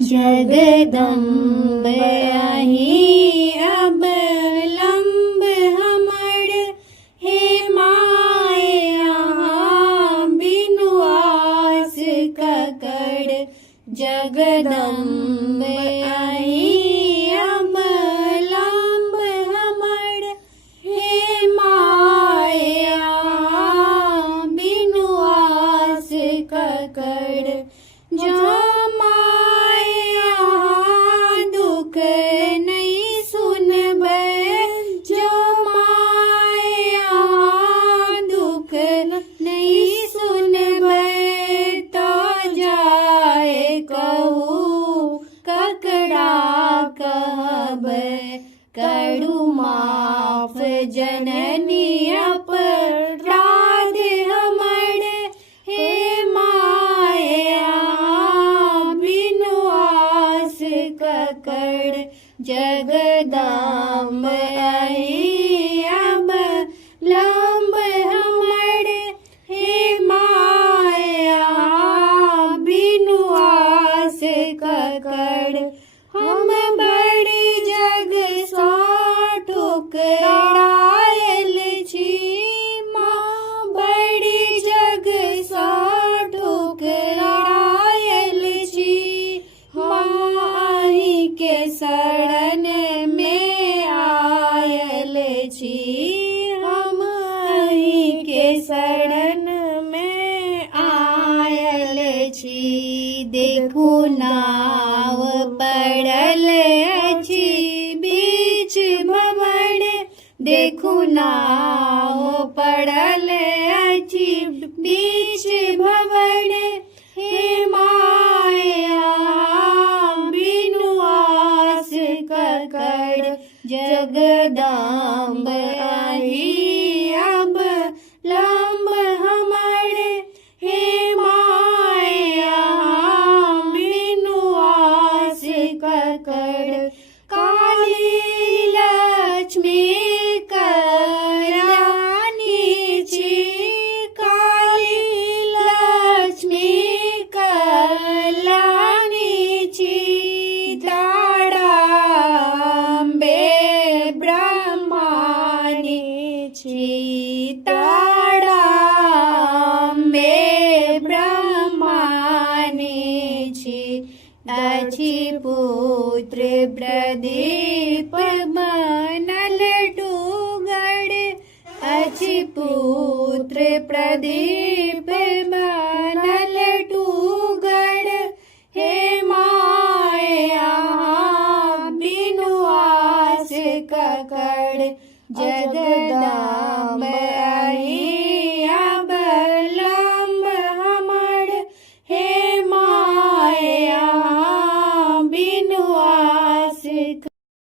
जगदम्ब आही अब लंब हमर, हे माय यहाँ बिनु आस ककड़। जगदम्ब आही अब लंब हमर, हे माय यहाँ बिनु आस ककड़। जो कड़ू माफ जननी अपराध हमर, हे माया बिनु आस ककड़। जगदम्ब आही अब लंब हमर, हे माया बिनु आस ककड़। हम बड़ी जग सो ठुकरायल छी, माँ बड़ी जग सो ठुकरायल छी। माँ आही के शरण में आयल छी, हम आही के शरण में आयल छी। देखू नाव पड़ल अछि बीच भंवर, देखू नाव पड़ल अछि बीच भंवर, हे माया बिनु आस ककड़। जगदम्ब आही अब लंब हमर, हे माया बिनु आस ककड़। काली लक्ष्मी कल्याणी छी, काली लक्ष्मी कल्याणी छी। ताड़ाम्बे ब्रह्माणी छी, ताड़ाम्बे ब्रह्माणी छी। अछि पुत्र प्रदीप बनल टूगड़, अछि पुत्र प्रदीप बनल टूगड़। हे माया बिनु आस ककड़। जगदम्ब